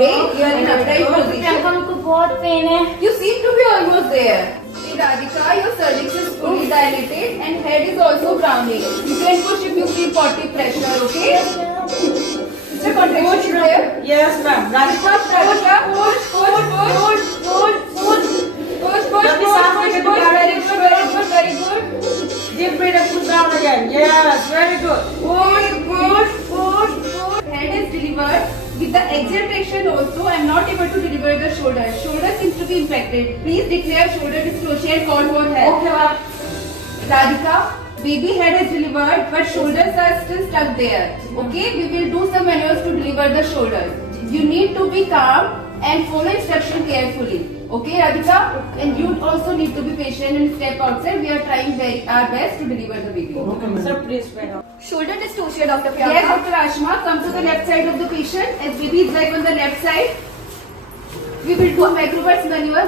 Great, you are in upright position. Priyanka मेरे को बहुत पेन है. You seem to be almost there. See, Radhika, your cervix is fully dilated and head is also browning. You can push if you feel 40 pressure, okay? Is the contraction there? Yes, ma'am. Radhika, Radhika, push. Very good. deep breath and push down again. Yes, very good. Push. Head is delivered. With the axial traction also, I am not able to deliver the shoulder. Shoulder seems to be impacted. Please declare shoulder dystocia and call for help. Okay, ma'am. Radhika, baby head is delivered, but shoulders are still stuck there. Okay, we will do some maneuvers to deliver the shoulders. You need to be calm and follow instruction carefully. Okay, Radhika? And you also need to be patient and step outside. We are trying our best to deliver the baby. Okay, ma'am. Sir, please wait up. Shoulder dystocia, Dr. Priyanka. Yes, Dr. Ashma, come to the left side of the patient. As baby is lying on the left side, we will do microburst maneuver.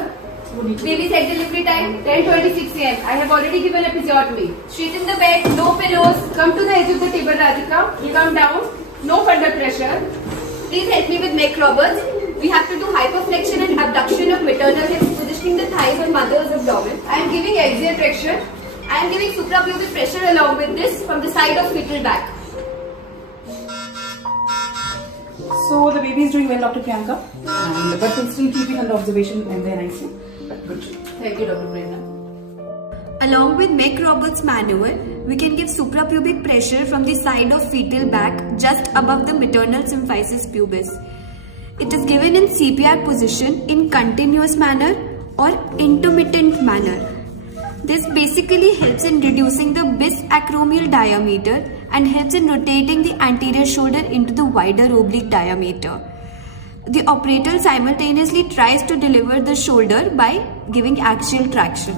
Baby's head delivery time 10:26 am. I have already given episiotomy. Straighten the bed, no pillows. Come to the edge of the table, Radhika. Come down. No further pressure. Please help me with neck roberts. We have to do hyperflexion and abduction of maternal hips, positioning the thighs on mother's abdomen. I am giving axial traction. I am giving suprapubic pressure along with this from the side of fetal back. So the baby is doing well, Dr. Priyanka, but we'll still keep it under observation and then ICU. But good. Thank you, Dr. Prerna. Along with neck roberts maneuver, we can give suprapubic pressure from the side of fetal back just above the maternal symphysis pubis. It is given in CPR position in continuous manner or intermittent manner. This basically helps in reducing the bisacromial diameter and helps in rotating the anterior shoulder into the wider oblique diameter. The operator simultaneously tries to deliver the shoulder by giving axial traction.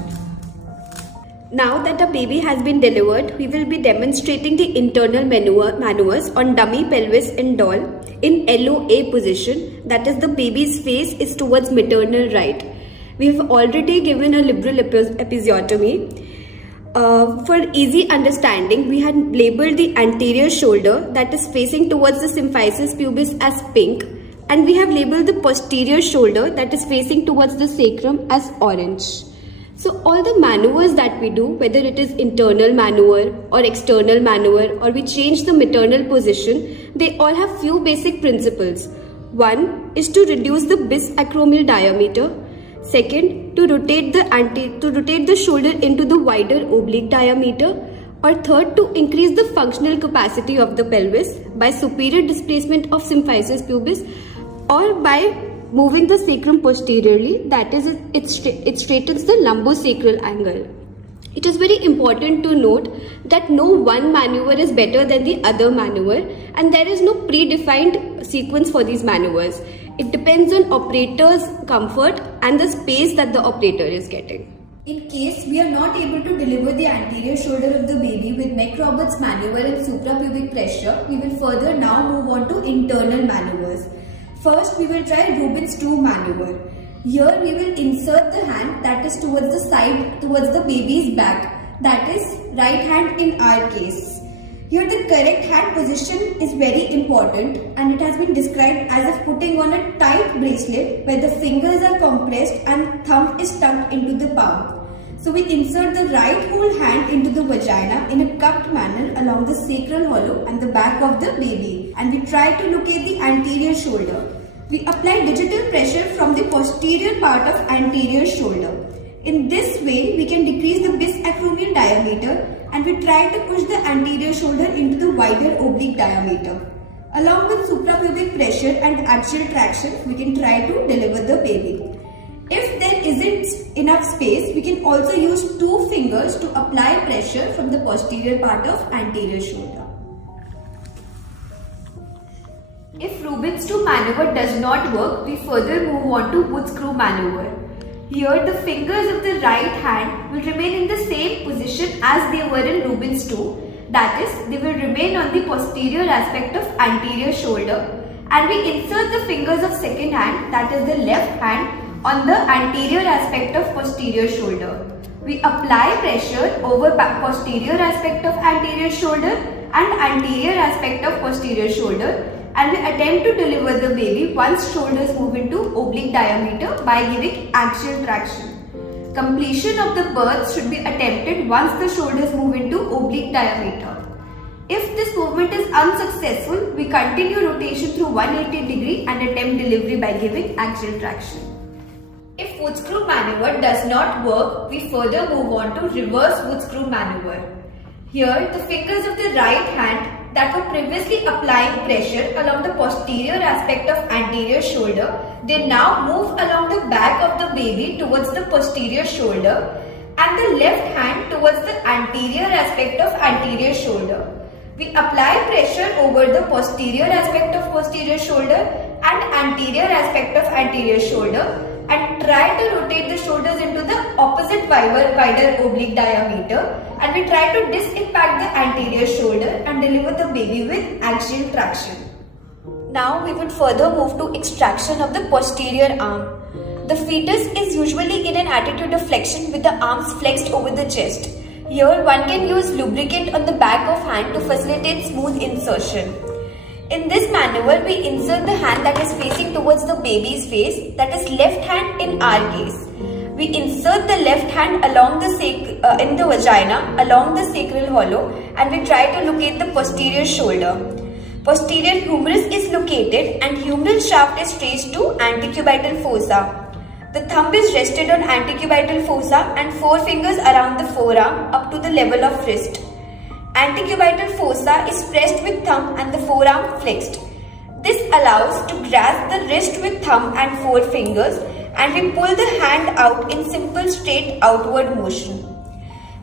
Now that the baby has been delivered, we will be demonstrating the internal maneuvers on dummy pelvis and doll in LOA position, that is the baby's face is towards maternal right. We have already given a liberal episiotomy. For easy understanding, we had labeled the anterior shoulder that is facing towards the symphysis pubis as pink, and we have labeled the posterior shoulder that is facing towards the sacrum as orange. So all the maneuvers that we do, whether it is internal maneuver or external maneuver, or we change the maternal position, they all have few basic principles. One is to reduce the bisacromial diameter. Second, to rotate the shoulder into the wider oblique diameter. Or third, to increase the functional capacity of the pelvis by superior displacement of symphysis pubis, or by moving the sacrum posteriorly, that is, it straightens the lumbosacral angle. It is very important to note that no one maneuver is better than the other maneuver, and there is no predefined sequence for these maneuvers. It depends on operator's comfort and the space that the operator is getting. In case we are not able to deliver the anterior shoulder of the baby with neck roberts maneuver and suprapubic pressure, we will further now move on to internal maneuvers. First, we will try Rubens 2 maneuver. Here we will insert the hand that is towards the side, towards the baby's back, that is right hand in our case. Here the correct hand position is very important, and it has been described as if putting on a tight bracelet where the fingers are compressed and thumb is tucked into the palm. So we insert the right whole hand into the vagina in a cupped manner along the sacral hollow and the back of the baby, and we try to locate the anterior shoulder. We apply digital pressure from the posterior part of anterior shoulder. In this way, we can decrease the bisacromial diameter, and we try to push the anterior shoulder into the wider oblique diameter. Along with suprapubic pressure and axial traction, we can try to deliver the baby. If there isn't enough space, we can also use 2 fingers to apply pressure from the posterior part of anterior shoulder. If Rubens 2 maneuver does not work, we further move on to wood screw maneuver. Here the fingers of the right hand will remain in the same position as they were in Rubens 2, that is, they will remain on the posterior aspect of anterior shoulder, and we insert the fingers of second hand, that is the left hand, on the anterior aspect of posterior shoulder. We apply pressure over posterior aspect of anterior shoulder and anterior aspect of posterior shoulder. and we attempt to deliver the baby once shoulders move into oblique diameter by giving axial traction. Completion of the birth should be attempted once the shoulders move into oblique diameter. If this movement is unsuccessful, we continue rotation through 180 degree and attempt delivery by giving axial traction. If wood screw maneuver does not work, we further move on to reverse wood screw maneuver. Here, the fingers of the right hand that were previously applying pressure along the posterior aspect of anterior shoulder, they now move along the back of the baby towards the posterior shoulder, and the left hand towards the anterior aspect of anterior shoulder. We apply pressure over the posterior aspect of posterior shoulder and anterior aspect of anterior shoulder and try to rotate the shoulders into the opposite wider oblique diameter, and we try to disimpact the anterior shoulder and deliver the baby with axial traction. Now we would further move to extraction of the posterior arm. The fetus is usually in an attitude of flexion with the arms flexed over the chest. Here one can use lubricant on the back of hand to facilitate smooth insertion. In this maneuver, we insert the hand that is facing towards the baby's face, that is left hand in our case. We insert the left hand along the in the vagina along the sacral hollow, and we try to locate the posterior shoulder. Posterior humerus is located and humeral shaft is traced to antecubital fossa. The thumb is rested on antecubital fossa and forefingers around the forearm up to the level of wrist. Antecubital fossa is pressed with thumb and the forearm flexed. This allows to grasp the wrist with thumb and forefingers, and we pull the hand out in simple straight outward motion.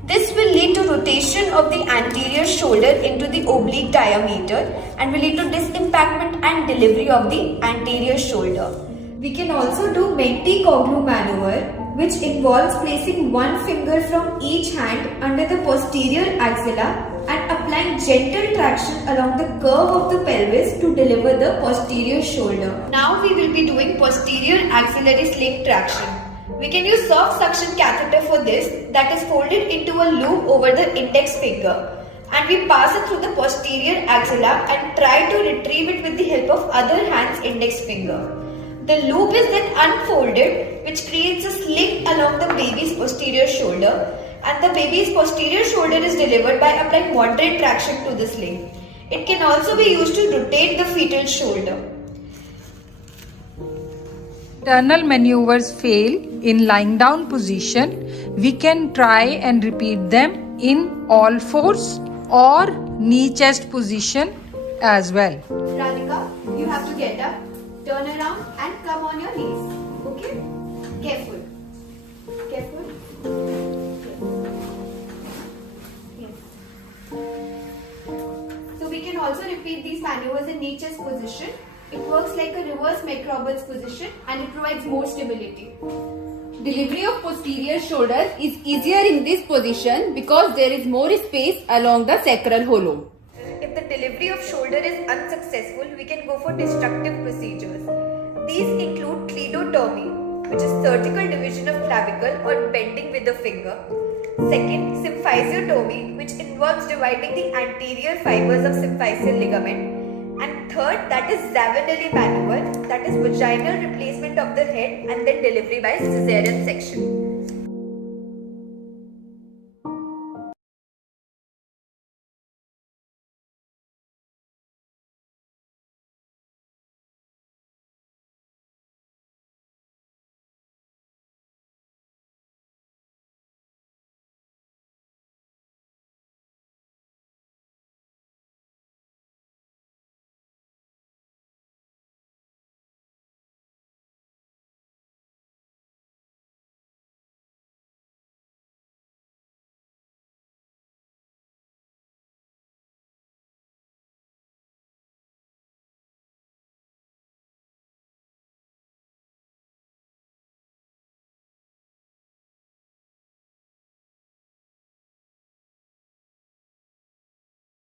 This will lead to rotation of the anterior shoulder into the oblique diameter and will lead to disimpactment and delivery of the anterior shoulder. We can also do Menti-Coglu maneuver, which involves placing one finger from each hand under the posterior axilla and applying gentle traction along the curve of the pelvis to deliver the posterior shoulder. Now we will be doing posterior axillary sling traction. We can use soft suction catheter for this, that is folded into a loop over the index finger, and we pass it through the posterior axilla and try to retrieve it with the help of other hand's index finger. The loop is then unfolded, which creates a sling along the baby's posterior shoulder, and the baby's posterior shoulder is delivered by applying moderate traction to the sling. It can also be used to rotate the fetal shoulder. Internal maneuvers fail in lying down position, we can try and repeat them in all fours or knee chest position as well. Radhika, you have to get up, turn around and come on your knees. Okay? Careful. Careful. Yes. So we can also repeat these maneuvers in knee chest position. It works like a reverse McRoberts position and it provides more stability. Delivery of posterior shoulders is easier in this position because there is more space along the sacral hollow. If the delivery of shoulder is unsuccessful, we can go for destructive procedures. These include cleidotomy, which is surgical division of clavicle or bending with the finger. Second, symphysiotomy, which involves dividing the anterior fibers of symphysial ligament. And third, that is Zavanelli maneuver, that is vaginal replacement of the head and then delivery by cesarean section.